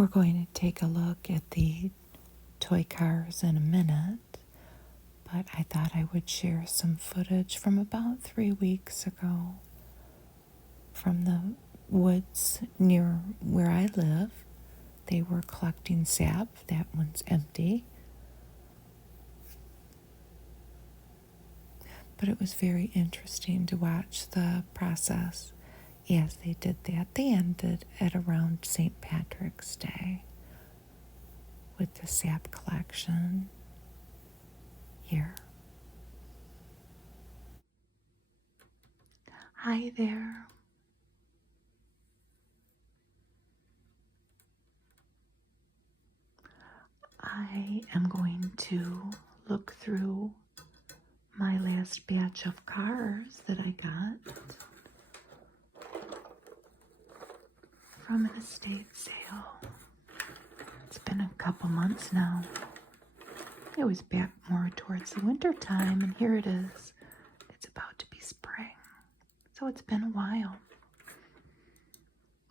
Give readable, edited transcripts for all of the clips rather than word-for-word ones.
We're going to take a look at the toy cars in a minute, but I thought I would share some footage from about 3 weeks ago from the woods near where I live. They were collecting sap. That one's empty. But it was very interesting to watch the process as they did that. They ended at around St. Patrick's Day with the sap collection here. Hi there. I am going to look through my last batch of cars that I got from an estate sale. It's been a couple months now. It was back more towards the winter time, and here it is. It's about to be spring, so it's been a while.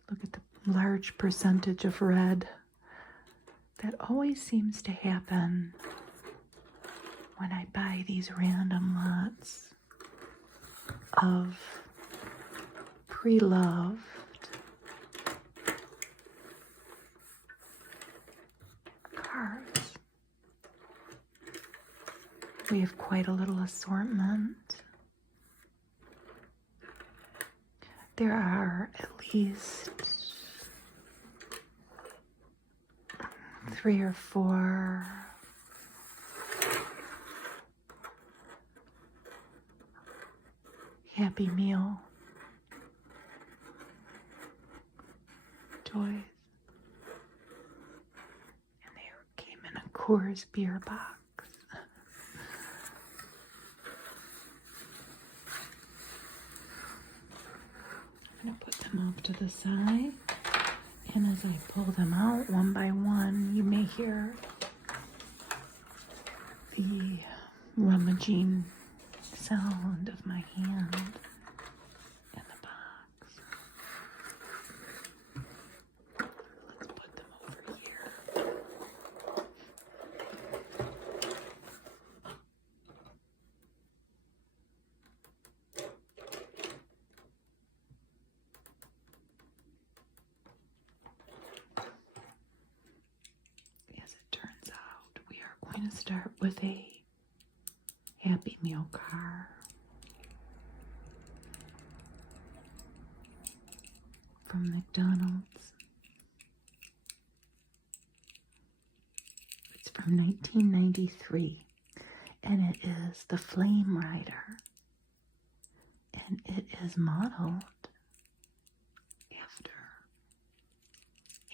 Look at the large percentage of red. That always seems to happen when I buy these random lots of pre-loved cars. We have quite a little assortment. There are at least 3 or 4 Happy Meal toys. And they came in a Coors beer box. I'm going to put them off to the side. And as I pull them out one by one, you may hear the rummaging sound of my hand in the box. Let's put them over here. As it turns out, we are going to start with a Happy Meal car. From McDonald's. It's from 1993, and it is the Flame Rider, and it is modeled after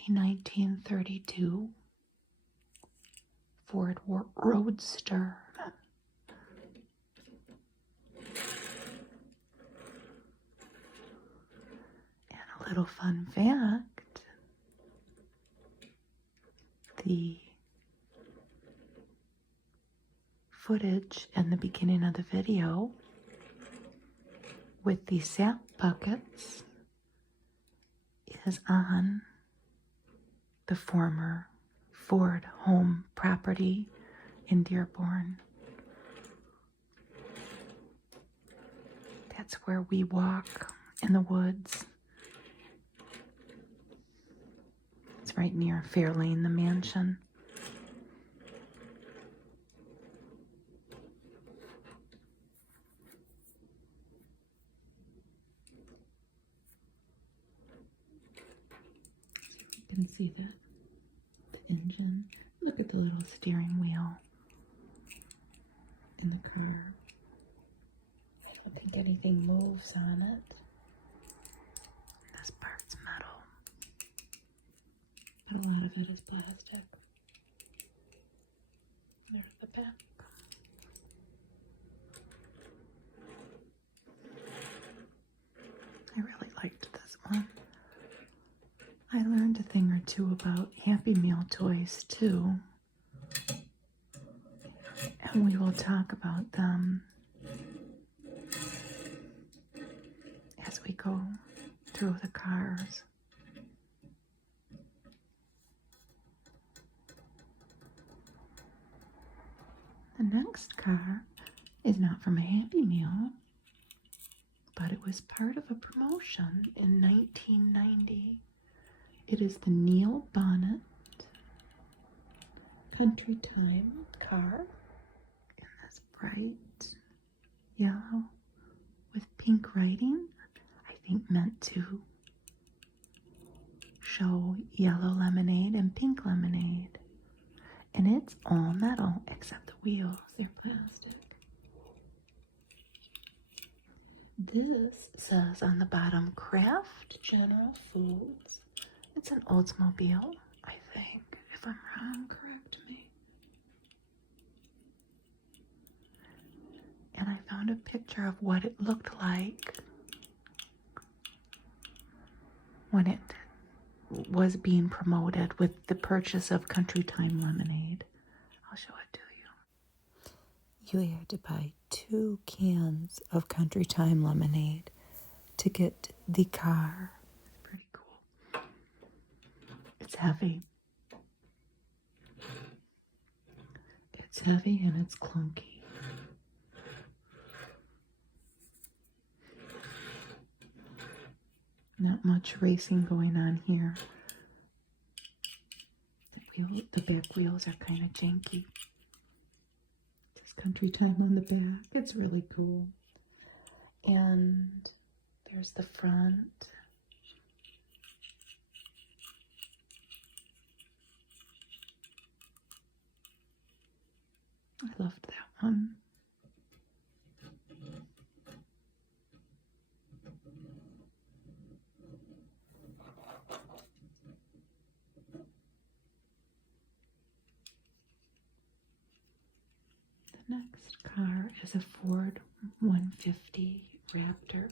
a 1932 Ford Roadster. And a little fun fact, the footage in the beginning of the video with the sap buckets is on the former Ford home property in Dearborn. That's where we walk in the woods. It's right near Fairlane, the mansion. You can see the engine. Look at the little steering wheel in the car. I don't think anything moves on it. This part's metal, but a lot of it is plastic. There's the back. I really liked this one. I learned a thing or two about Happy Meal toys too, and we will talk about them as we go through the cars. next car is not from a Happy Meal, but it was part of a promotion in 1990. It is the Neil Bonnet Country Time car in this bright yellow with pink writing, I think meant to show yellow lemonade and pink lemonade. And it's all metal except the wheels, they're plastic. This says on the bottom, Kraft General Foods. It's an Oldsmobile, I think. If I'm wrong, correct me. And I found a picture of what it looked like when it was being promoted with the purchase of Country Time lemonade. I'll show it to you. You had to buy 2 cans of Country Time lemonade to get the car. It's pretty cool. It's heavy. It's heavy and it's clunky. Not much racing going on here. The back wheels are kind of janky. It says Country Time on the back. It's really cool. And there's the front. I loved that one. The next car is a Ford 150 Raptor.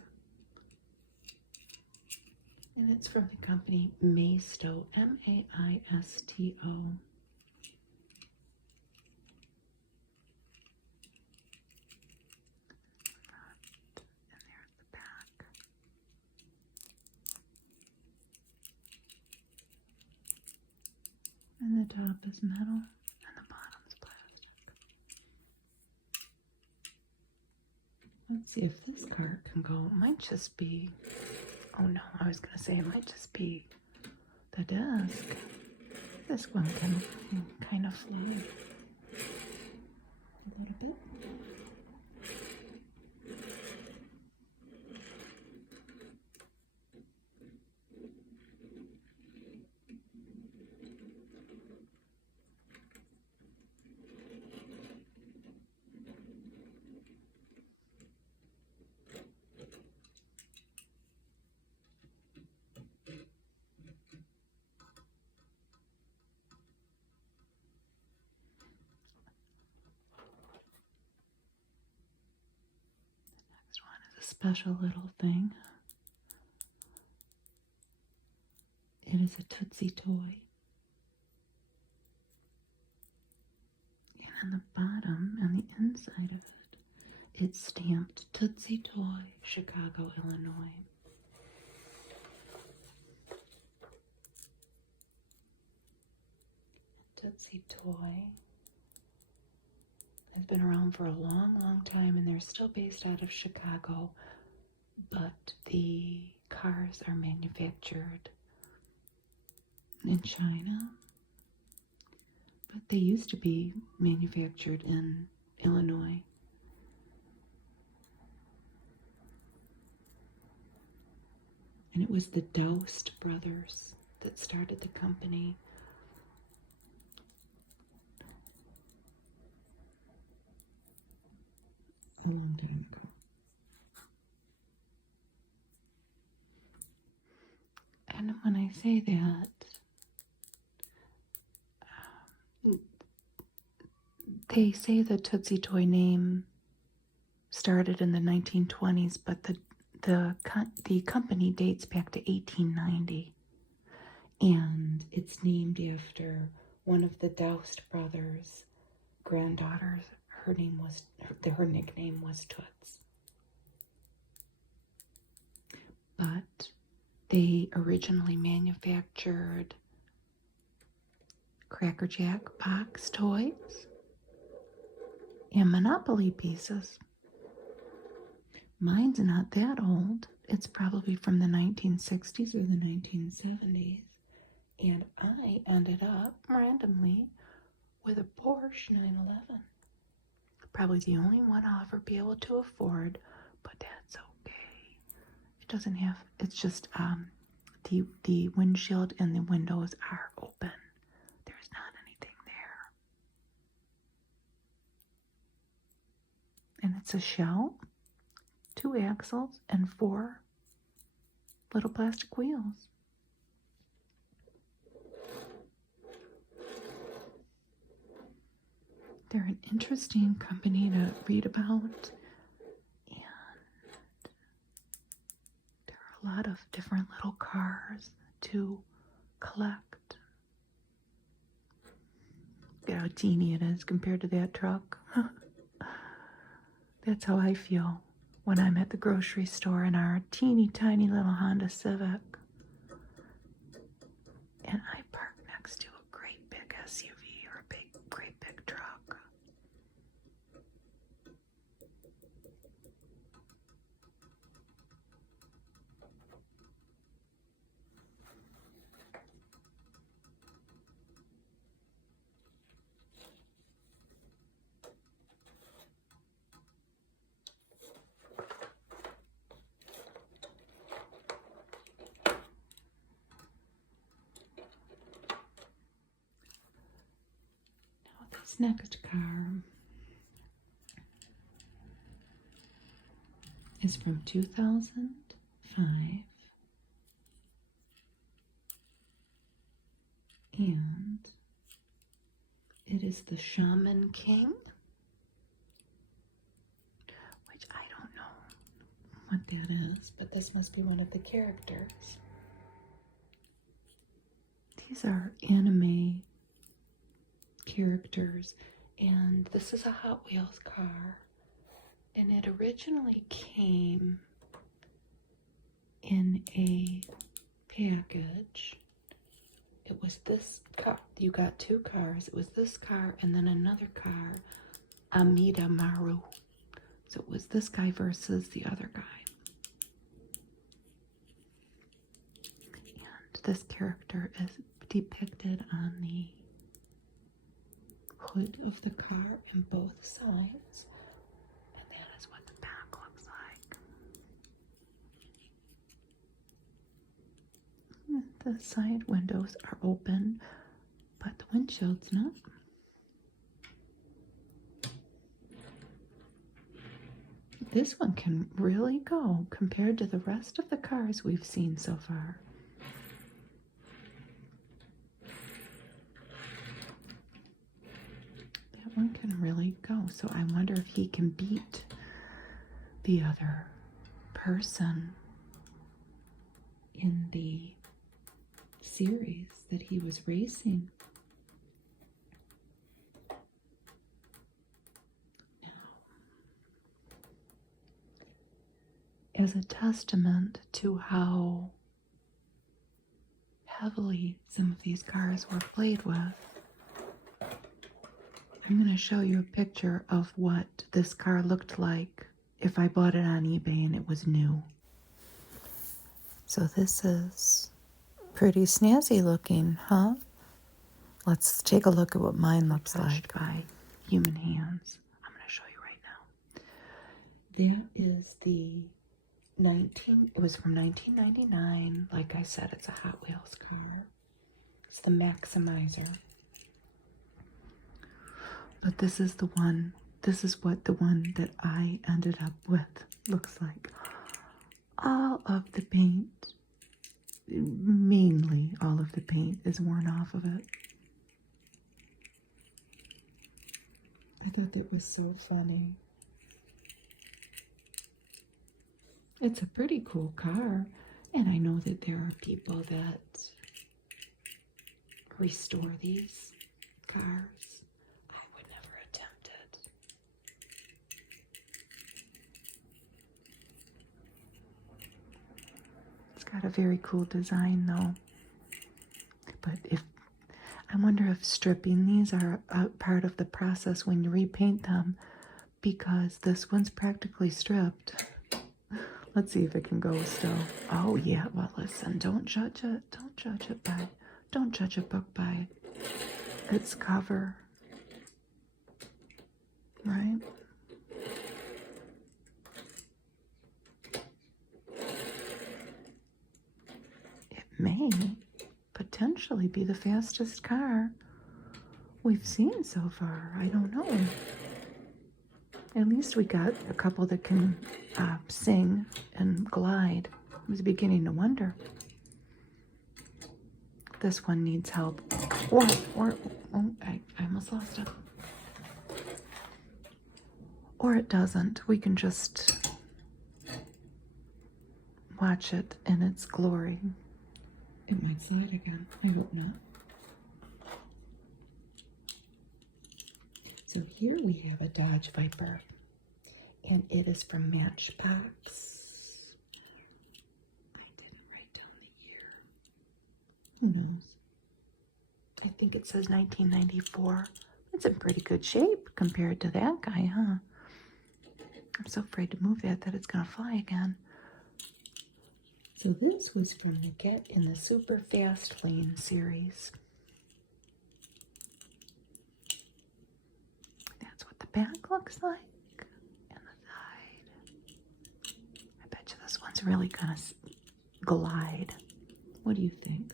And it's from the company Maisto, M-A-I-S-T-O. And there's the back. And the top is metal, and the bottom's plastic. Let's see if this car can go. It might just be, oh no, I was going to say it might just be the desk. This one can kind of fly a little bit. Special little thing. It is a Tootsie toy. And on the bottom and the inside of it, it's stamped Tootsie Toy, Chicago, Illinois. Tootsie Toy has been around for a long, long time, and they're still based out of Chicago, but the cars are manufactured in China, but they used to be manufactured in Illinois. And it was the Doust brothers that started the company. A long time ago. And when I say that, they say the Tootsie Toy name started in the 1920s, but the company dates back to 1890, and it's named after one of the Doust brothers' granddaughters. Her nickname was Toots. But they originally manufactured Cracker Jack box toys and Monopoly pieces. Mine's not that old. It's probably from the 1960s or the 1970s. And I ended up randomly with a Porsche 911. Probably the only one I'll ever be able to afford, but that's okay. It doesn't have, it's just the windshield and the windows are open. There's not anything there. And it's a shell, 2 axles, and 4 little plastic wheels. They're an interesting company to read about, and there are a lot of different little cars to collect. Look at how teeny it is compared to that truck. That's how I feel when I'm at the grocery store in our teeny tiny little Honda Civic. And I park next to a great big SUV or a great big truck. This next car is from 2005, and it is the Shaman King, which I don't know what that is, but this must be one of the characters. These are anime characters, and this is a Hot Wheels car, and it originally came in a package. It was this car. You got 2 cars. It was this car and then another car, Amida Maru. So it was this guy versus the other guy. And this character is depicted on the hood of the car in both sides, and that is what the back looks like. The side windows are open, but the windshield's not. This one can really go compared to the rest of the cars we've seen so far. One can really go, so I wonder if he can beat the other person in the series that he was racing. Now, as a testament to how heavily some of these cars were played with, I'm going to show you a picture of what this car looked like if I bought it on eBay and it was new. So this is pretty snazzy looking, huh? Let's take a look at what mine looks like by human hands. I'm going to show you right now. That is it was from 1999. Like I said, it's a Hot Wheels car. It's the Maximizer. But this is the one, this is what the one that I ended up with looks like. All of the paint, mainly all of the paint is worn off of it. I thought that was so funny. It's a pretty cool car, and I know that there are people that restore these cars. Got a very cool design though. But I wonder if stripping these are a part of the process when you repaint them. because this one's practically stripped. Let's see if it can go still. Oh yeah, well listen, don't judge it. Don't judge a book by its cover. Right? It may potentially be the fastest car we've seen so far. I don't know. At least we got a couple that can sing and glide. I was beginning to wonder. This one needs help. I almost lost it. Or it doesn't. We can just watch it in its glory. It might slide again. I hope not. So here we have a Dodge Viper, and it is from Matchbox. I didn't write down the year. Who knows? I think it says 1994. It's in pretty good shape compared to that guy, huh? I'm so afraid to move that it's gonna fly again. So this was from the Get in the Super Fast Lane series. That's what the back looks like. And the side. I bet you this one's really gonna glide. What do you think?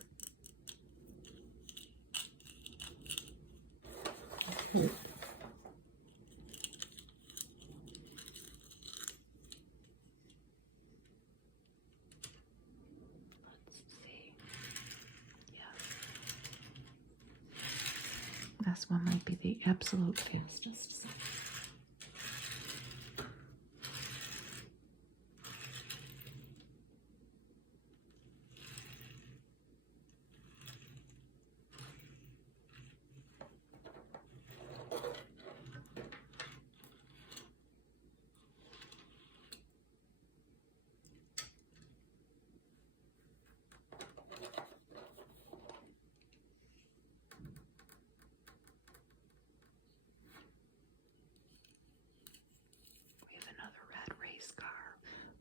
Okay. This one might be the absolute fastest.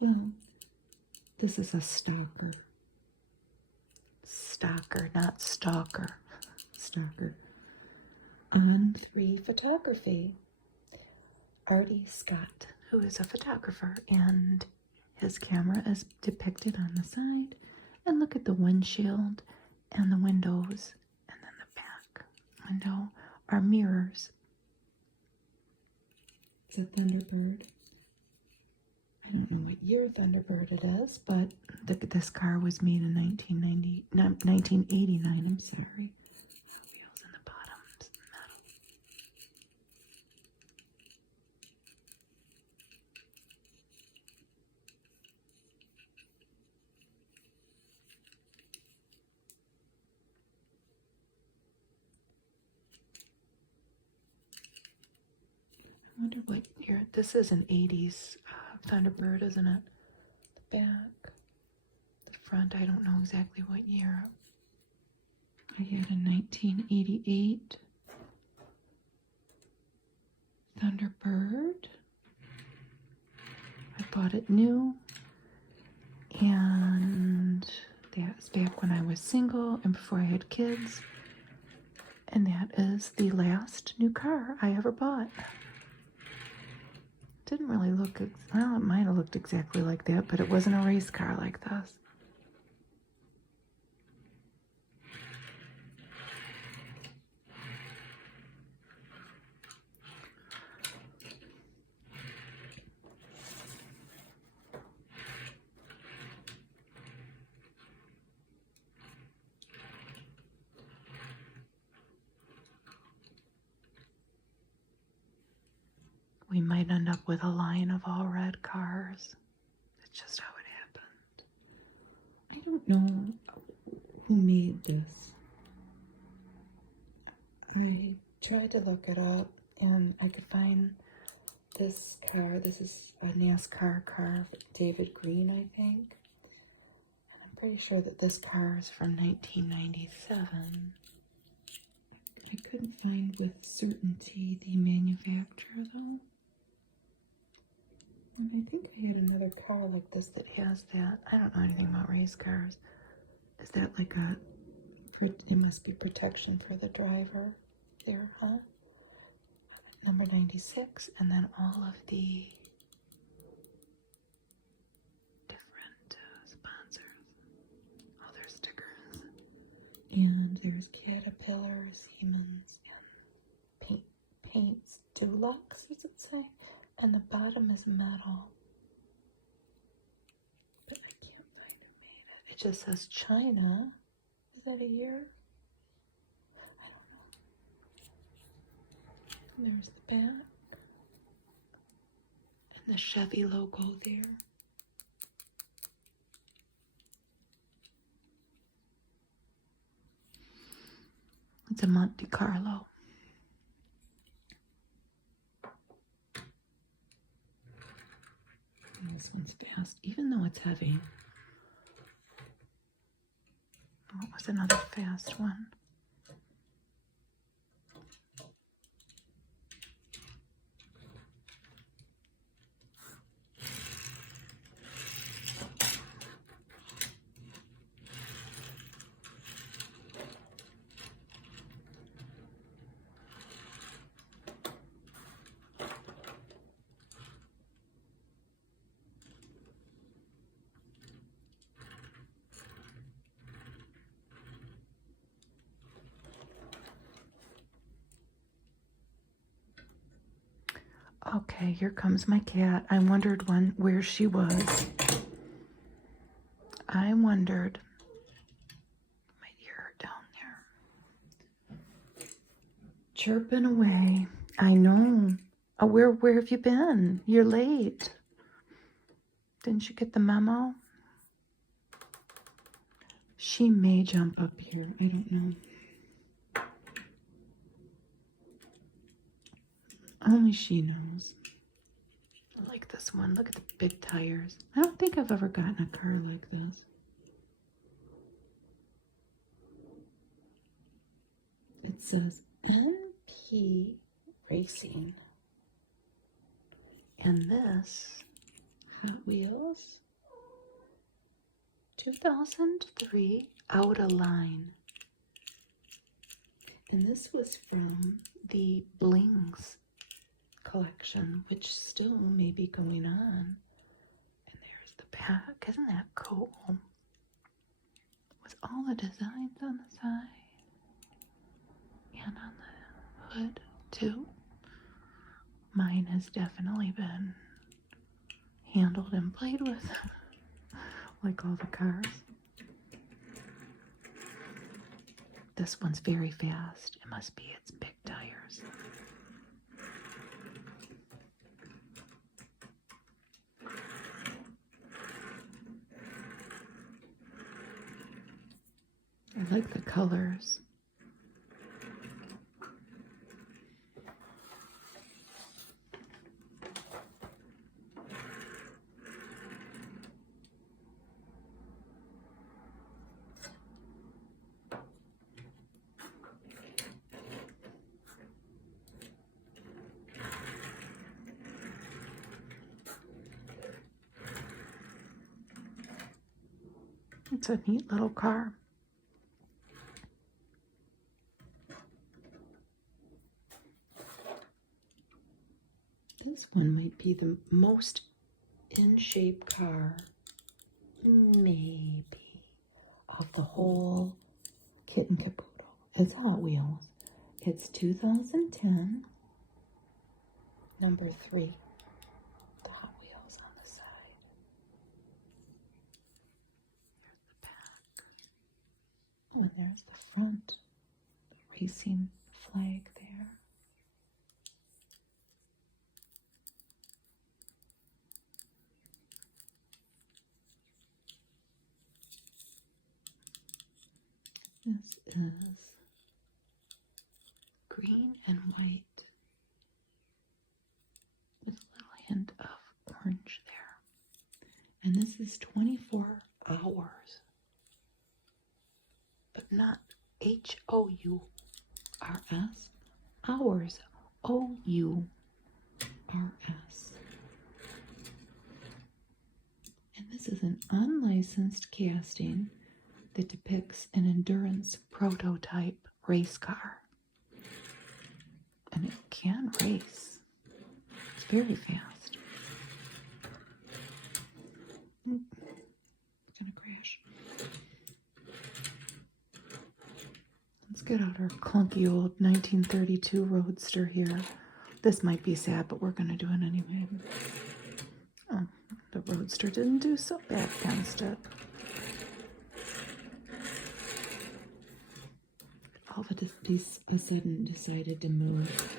Well, this is a stalker. Stalker, not stalker. Stalker. On 3 photography. Artie Scott, who is a photographer, and his camera is depicted on the side. And look at the windshield and the windows, and then the back window are mirrors. It's a Thunderbird. I don't know what year Thunderbird it is, but this car was made in 1989. I'm sorry. Hot Wheels in the bottom's metal. I wonder what year. This is an 80s Thunderbird, isn't it? The back, the front, I don't know exactly what year. I had a 1988 Thunderbird. I bought it new, and that was back when I was single and before I had kids. And that is the last new car I ever bought. Didn't really look, well, it might have looked exactly like that, but it wasn't a race car like this. We might end up with a line of all red cars. That's just how it happened. I don't know who made this. I tried to look it up and I could find this car. This is a NASCAR car, David Green, I think. And I'm pretty sure that this car is from 1997. I couldn't find with certainty the manufacturer though. And I think I had another car like this that has that. I don't know anything about race cars. Is that like a, it must be protection for the driver there, huh? Number 96, and then all of the different sponsors, all their stickers. And there's Caterpillar, Siemens, and Paints Dulux, does it say? And the bottom is metal. But I can't find who made it. It just says China. Is that a year? I don't know. And there's the back. And the Chevy logo there. It's a Monte Carlo. And this one's fast, even though it's heavy. What was another fast one? Okay, here comes my cat. I wondered where she was. I wondered. Might hear her down there. Chirping away. I know. Oh, where have you been? You're late. Didn't you get the memo? She may jump up here. I don't know. Only she knows. I like this one. Look at the big tires. I don't think I've ever gotten a car like this. It says MP Racing. And this Hot Wheels 2003 Out of Line. And this was from the Blings collection, which still may be going on. And there's the back. Isn't that cool? With all the designs on the side and on the hood too. Mine has definitely been handled and played with, like all the cars. This one's very fast. It must be its big tires. I like the colors. It's a neat little car. This one might be the most in shape car, maybe, of the whole kit and caboodle. It's Hot Wheels. It's 2010, number 3. The Hot Wheels on the side. There's the back. Oh, and there's the front, the racing flag there. This is green and white with a little hint of orange there. And this is 24 hours, but not HOURS, hours, OURS. And this is an unlicensed casting that depicts an endurance prototype race car. And it can race. It's very fast. It's gonna crash. Let's get out our clunky old 1932 Roadster here. This might be sad, but we're gonna do it anyway. Oh, the Roadster didn't do so bad against it. All of a sudden decided to move.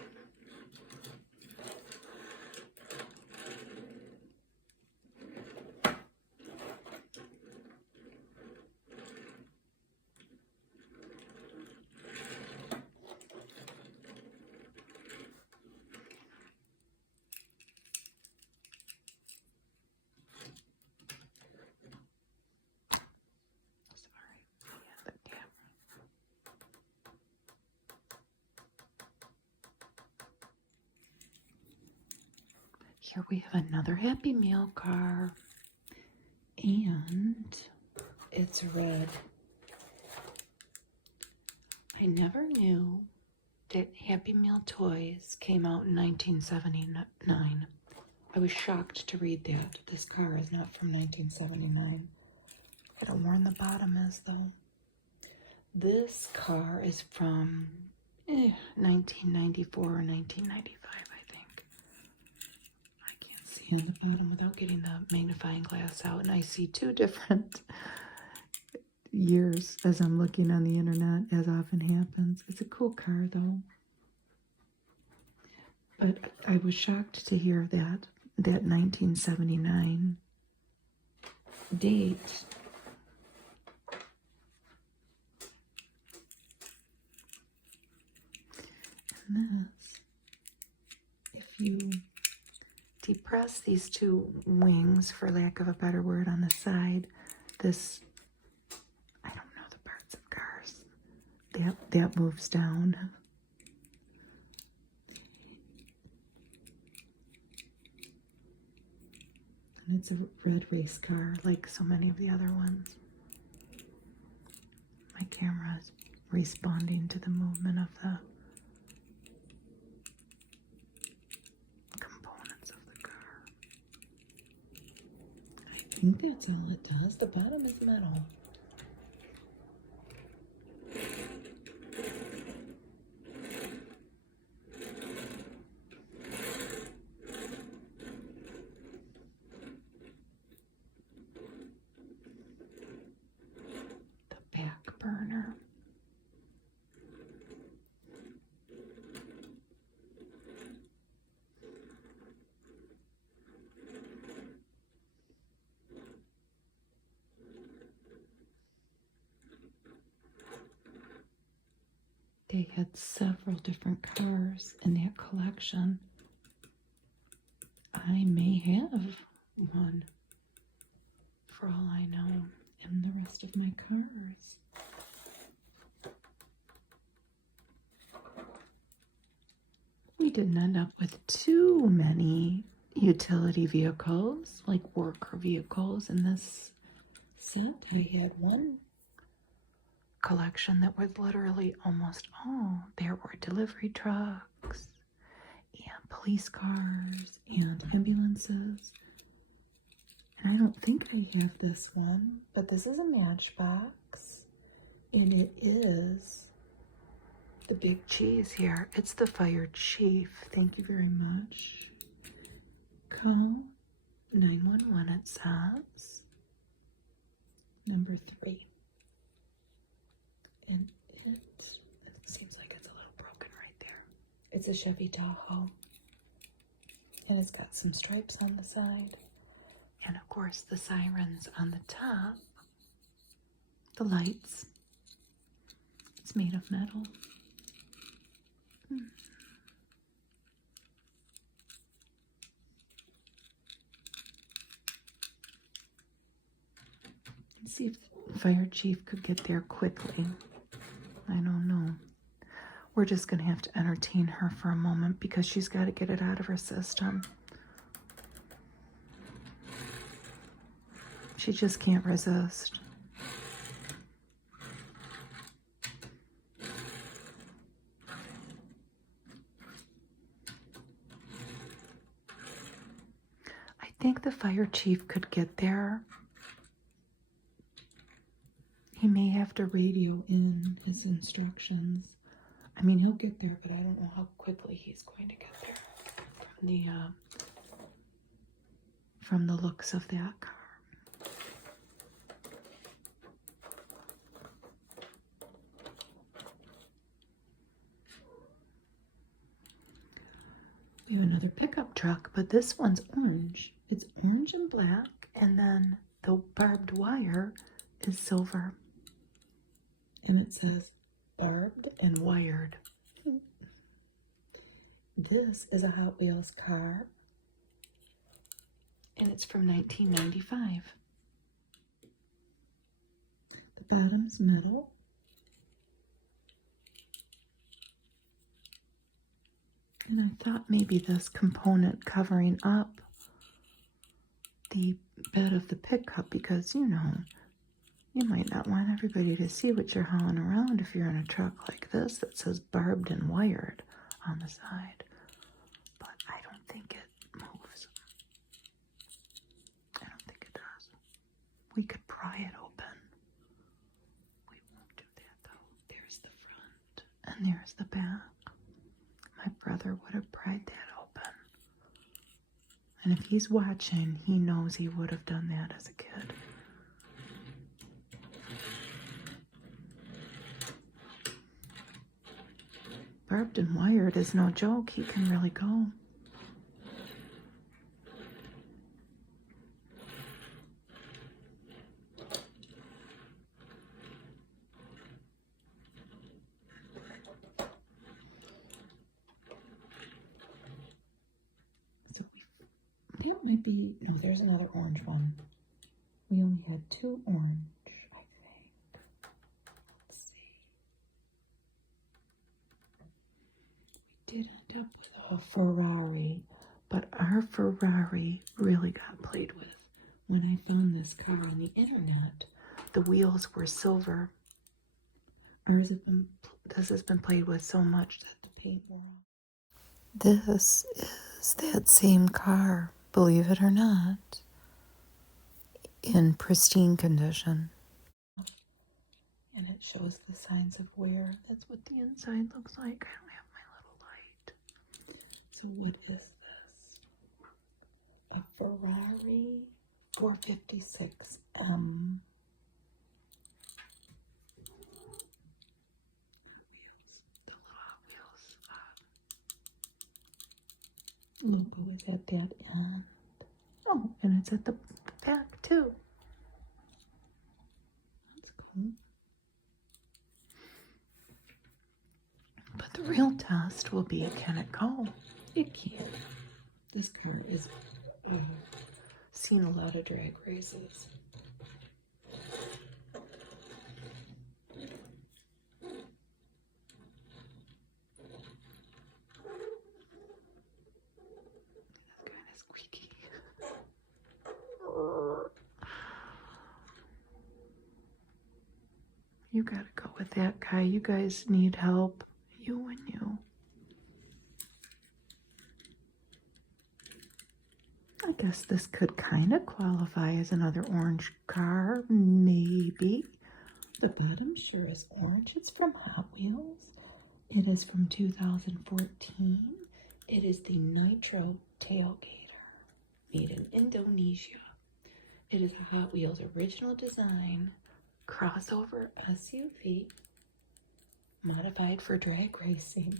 Here we have another Happy Meal car, and it's red. I never knew that Happy Meal toys came out in 1979. I was shocked to read that. This car is not from 1979. I don't know where on the bottom is, though. This car is from 1994 or 1995, I think. I can't see on the bottom without getting the magnifying glass out, and I see two different years as I'm looking on the internet, as often happens. It's a cool car, though. But I was shocked to hear that 1979 date. And this, if you depress these two wings, for lack of a better word, on the side, this, I don't know the parts of cars, that moves down. And it's a red race car, like so many of the other ones. My camera is responding to the movement of the components of the car. I think that's all it does. The bottom is metal. Back burner. They had several different cars in that collection. I may have one, for all I know, in the rest of my cars. We didn't end up with too many utility vehicles, like worker vehicles, in this set. I had one collection that was literally almost all. There were delivery trucks and police cars and ambulances. And I don't think I have this one, but this is a Matchbox, and it is the big cheese here. It's the fire chief. Thank you very much. Call 911, it says. Number 3. And it seems like it's a little broken right there. It's a Chevy Tahoe. And it's got some stripes on the side. And of course the sirens on the top. The lights. It's made of metal. Let's see if the fire chief could get there quickly. I don't know. We're just going to have to entertain her for a moment because she's got to get it out of her system. She just can't resist. I think the fire chief could get there. He may have to radio in his instructions. I mean, he'll get there, but I don't know how quickly he's going to get there from the looks of that car. We have another pickup truck, but this one's orange. It's orange and black, and then the barbed wire is silver. And it says barbed and wired. This is a Hot Wheels car, and it's from 1995. The bottom's metal. And I thought maybe this component covering up the bed of the pickup, because, you know, you might not want everybody to see what you're hauling around if you're in a truck like this that says barbed and wired on the side. But I don't think it moves. I don't think it does. We could pry it open. We won't do that though. There's the front and there's the back. My brother would have pried that open. And if he's watching, he knows he would have done that as a kid. Barbed and wired is no joke. He can really go. So that might be, no, there's another orange one. We only had 2 orange, I think. Let's see. We did end up with a Ferrari, but our Ferrari really got played with. When I found this car on the internet, the wheels were silver. This has been played with so much that the paint wore off. This is that same car, believe it or not, in pristine condition. And it shows the signs of wear. That's what the inside looks like. I don't have my little light. So what is this? A Ferrari 456M. The little Hot Wheels logo is at that end. Oh, and it's at the back too. That's cool. But the real test will be, can it go? It can. This car is seen a lot of drag races. It's kind of squeaky. You gotta go with that guy. You guys need help. You and you. I guess this could kind of qualify as another orange car, maybe. The bottom sure is orange. It's from Hot Wheels. It is from 2014. It is the Nitro Tailgater, made in Indonesia. It is a Hot Wheels original design crossover SUV, modified for drag racing.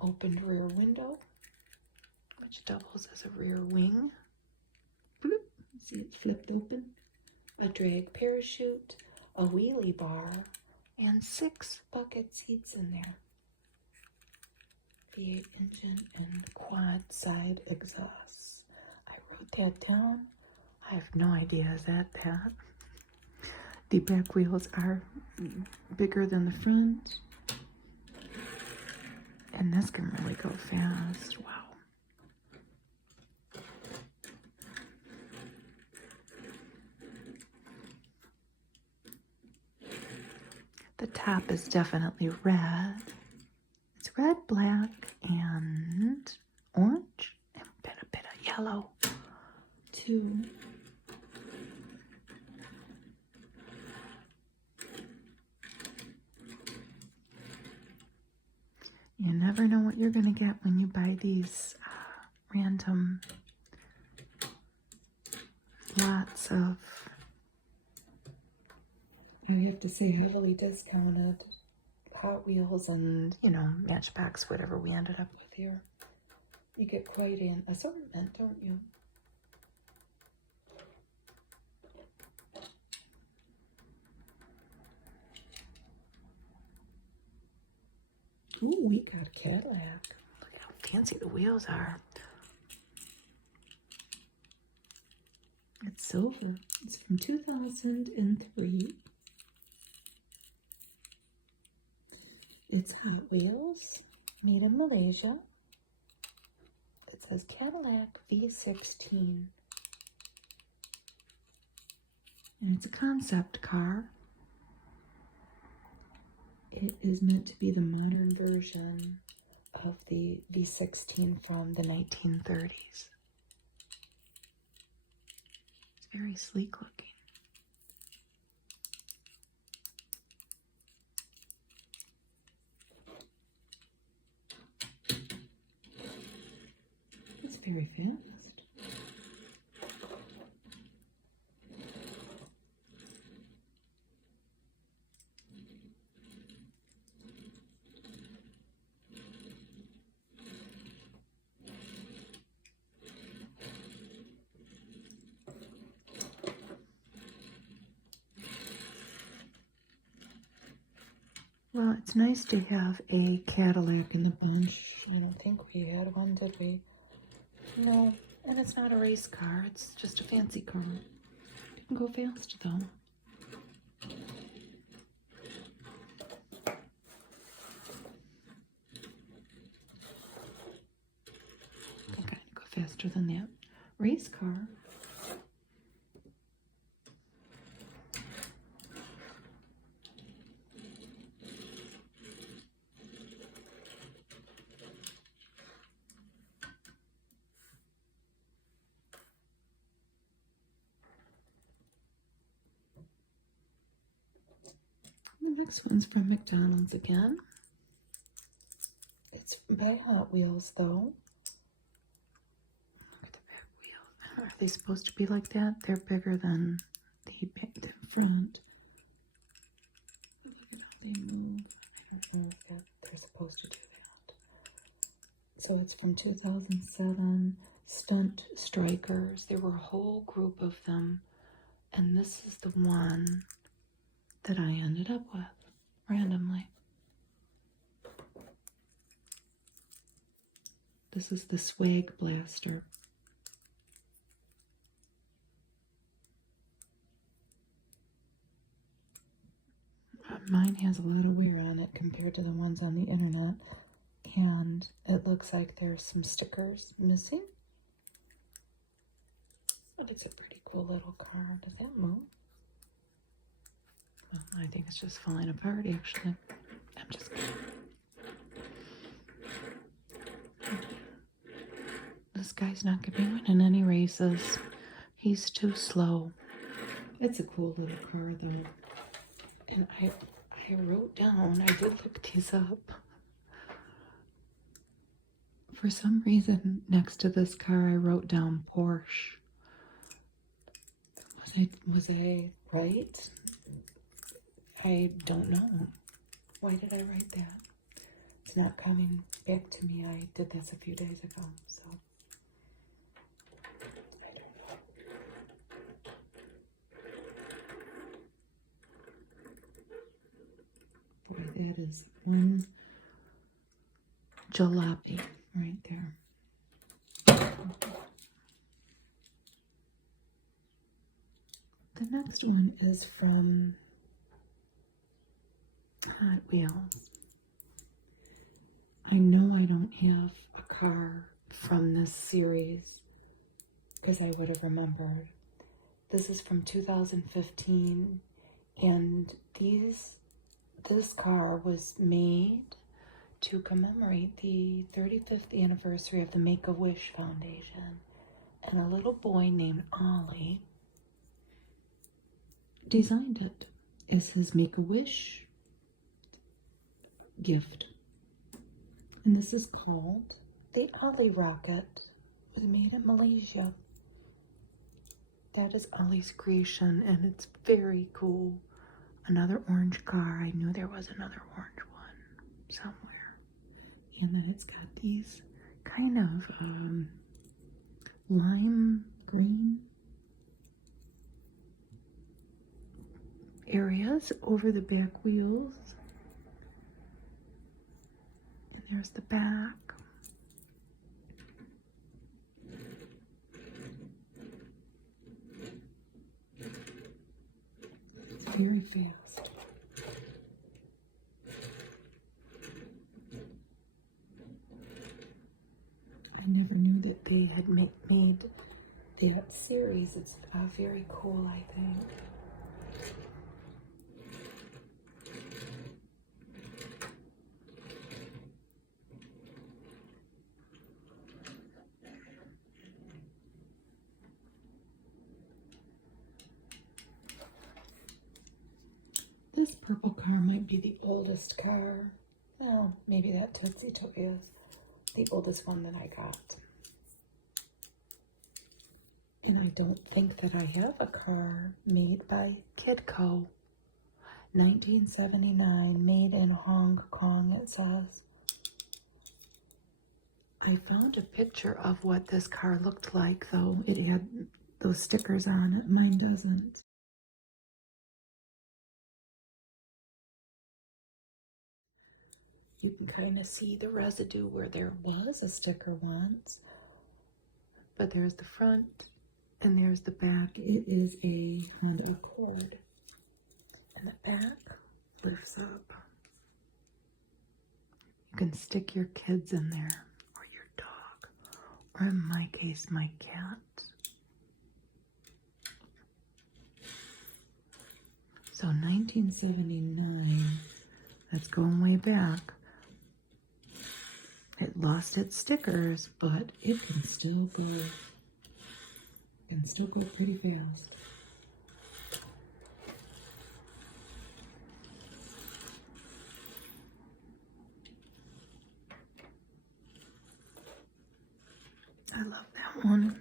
Opened rear window, which doubles as a rear wing. Bloop. See, it's flipped open. A drag parachute, a wheelie bar, and 6 bucket seats in there. V8 engine and quad side exhausts. I wrote that down. I have no idea, is that? The back wheels are bigger than the front. And this can really go fast. Wow. top is definitely red. It's red, black, and orange, and a bit of yellow too. You never know what you're going to get when you buy these random lots of, I have to say, heavily discounted Hot Wheels and, Matchbox, whatever we ended up with here. You get quite an assortment, don't you? Ooh, we got a Cadillac. Look at how fancy the wheels are. It's silver. It's from 2003. It's Hot Wheels, made in Malaysia. It says Cadillac V16. And it's a concept car. It is meant to be the modern version of the V16 from the 1930s. It's very sleek looking. It's very fast. Well, it's nice to have a Cadillac in the bunch. I don't think we had one, did we? No, and it's not a race car. It's just a fancy car. It can go fast, though. It can kind of go faster than that race car. The next one's from McDonald's again. It's by Hot Wheels, though. Look at the back wheels. Are they supposed to be like that? They're bigger than the front. But look at how they move. I don't know if they're supposed to do that. So it's from 2007. Stunt Strikers. There were a whole group of them. And this is the one that I ended up with randomly. This is the Swag Blaster. Mine has a lot of wear on it compared to the ones on the internet, and it looks like there's some stickers missing. But it's a pretty cool little car. Does that move? Well, I think it's just falling apart, actually. I'm just kidding. This guy's not going to be winning any races. He's too slow. It's a cool little car, though. And I wrote down, I did look these up. For some reason, next to this car, I wrote down Porsche. Was I right? I don't know. Why did I write that? It's not coming back to me. I did this a few days ago, so I don't know. Boy, that is one jalopy right there. The next one is from Hot Wheels. I know I don't have a car from this series because I would have remembered. This is from 2015, and these This car was made to commemorate the 35th anniversary of the Make-A-Wish Foundation, and a little boy named Ollie designed it as his Make-A-Wish gift. And this is called the Ollie Rocket. It was made in Malaysia. That is Ollie's creation, and it's very cool. Another orange car. I knew there was another orange one somewhere. And then it's got these kind of lime green areas over the back wheels. And there's the back. Very fast. I never knew that they had made that series. It's very cool, I think. This purple car might be the oldest car. Well, maybe that Tootsie Toy is the oldest one that I got. And I don't think that I have a car made by Kidco. 1979, made in Hong Kong, it says. I found a picture of what this car looked like, though. It had those stickers on it. Mine doesn't. You can kind of see the residue where there was a sticker once. But there's the front and there's the back. It is a Honda Accord. And the back lifts up. You can stick your kids in there, or your dog, or in my case, my cat. So 1979, that's going way back. It lost its stickers, but it can still go. It can still go pretty fast. I love that one.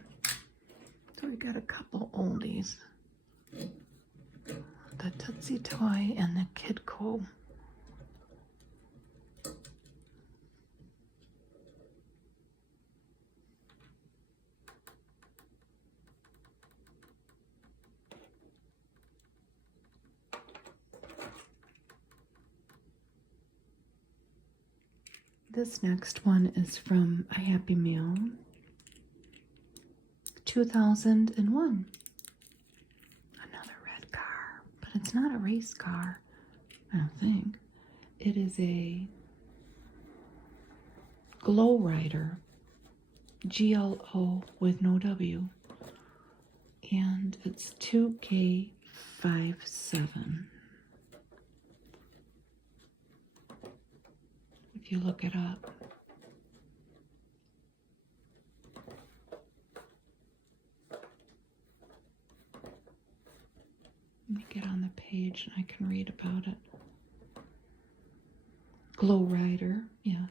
So we got a couple oldies. The Tootsie Toy and the Kidco. This next one is from a Happy Meal. 2001. Another red car, but it's not a race car, I don't think. It is a Glow Rider, GLO with no W, and it's 2K57. If you look it up. Let me get on the page and I can read about it. Glow Rider, yes.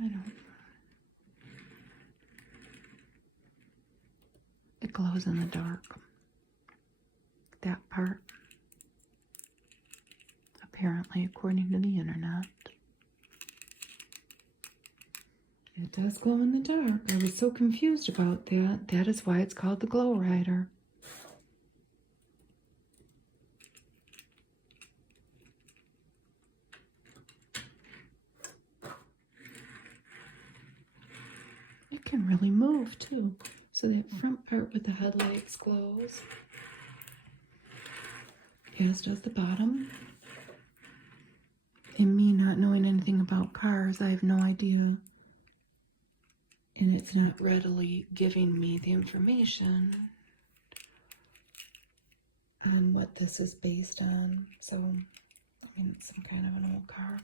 I don't. It glows in the dark. That part. Apparently, according to the internet. It does glow in the dark. I was so confused about that. That is why it's called the Glow Rider. It can really move too. So that front part with the headlights glows, as does the bottom. And me not knowing anything about cars, I have no idea. And it's not readily giving me the information on what this is based on. So, I mean, it's some kind of an old car.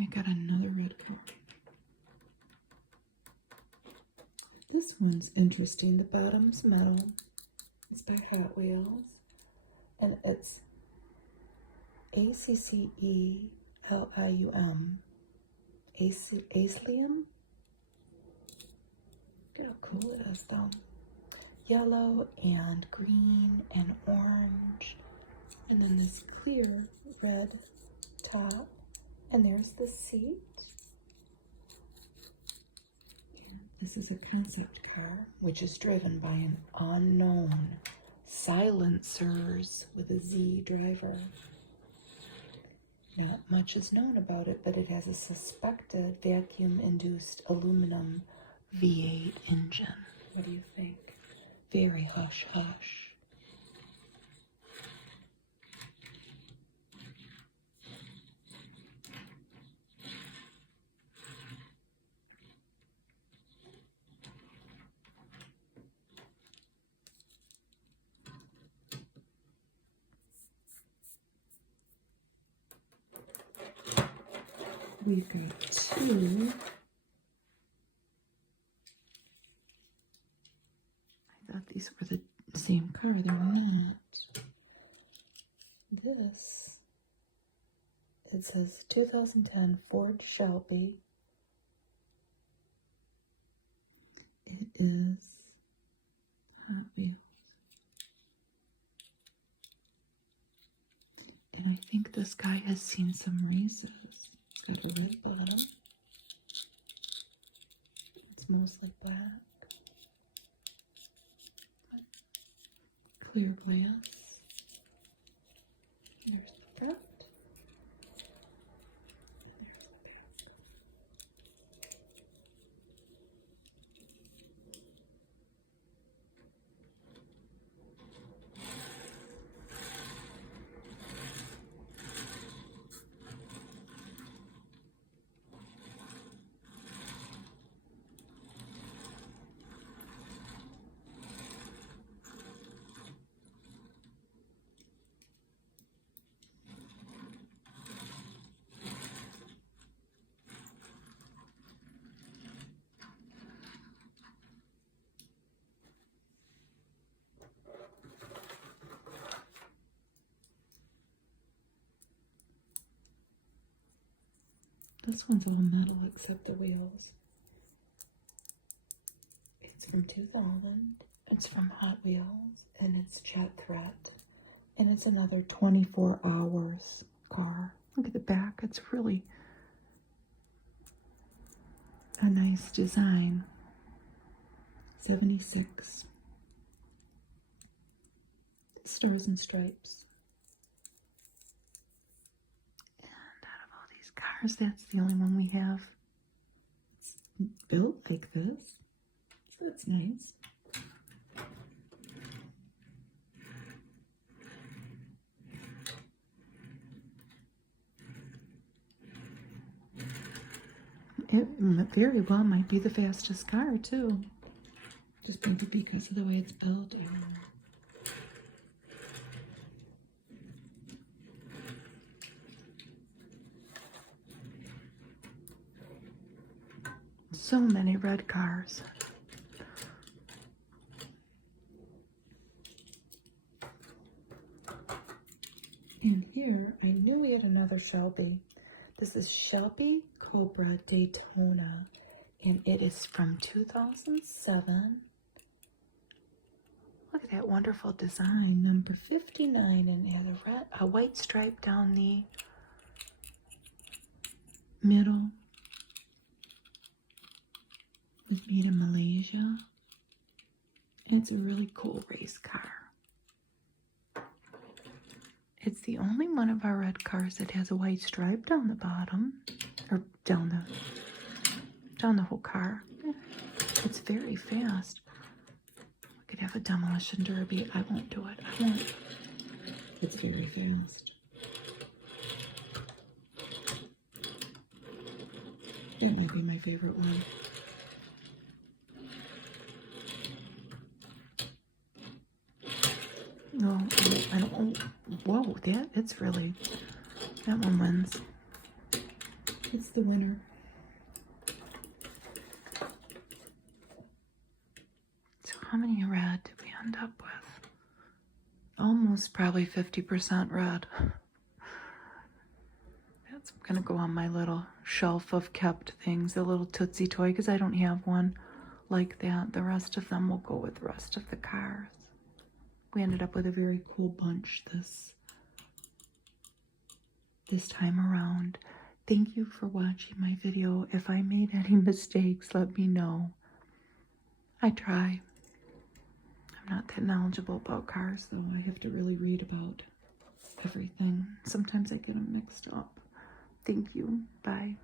I got another red car. This one's interesting. The bottom's metal. It's by Hot Wheels. And it's ACCELIUM. Acelium? Look how cool it is, though. Yellow and green and orange. And then this clear red top. And there's the seat. This is a concept car, which is driven by an unknown silencers with a Z driver. Not much is known about it, but it has a suspected vacuum-induced aluminum V8 engine. What do you think? Very hush-hush. We've got two. I thought these were the same car. They're not. This, it says 2010 Ford Shelby. It is Hot Wheels. And I think this guy has seen some races. It's got a red bottom. It's mostly black. Clear glass. There's the front. And there's the back. This one's all metal except the wheels. It's from 2000. It's from Hot Wheels, and it's Jet Threat. And it's another 24 hours car. Look at the back. It's really a nice design. 76. Stars and stripes. Cars, that's the only one we have. It's built like this. So that's nice. It very well might be the fastest car too. Just maybe because of the way it's built. I don't know. So many red cars. And here, I knew we had another Shelby. This is Shelby Cobra Daytona, and it is from 2007. Look at that wonderful design, number 59, and it has a white stripe down the middle. Was made in Malaysia. It's a really cool race car. It's the only one of our red cars that has a white stripe down the bottom, or down the whole car. It's very fast. We could have a demolition derby. I won't do it. I won't. It's very fast. That might be my favorite one. No, I don't. Oh, whoa, it's really, that one wins. It's the winner. So how many red did we end up with? Almost probably 50% red. That's gonna go on my little shelf of kept things, the little Tootsie toy, because I don't have one like that. The rest of them will go with the rest of the cars. We ended up with a very cool bunch this time around. Thank you for watching my video. If I made any mistakes, let me know. I try. I'm not that knowledgeable about cars, though. I have to really read about everything. Sometimes I get them mixed up. Thank you. Bye.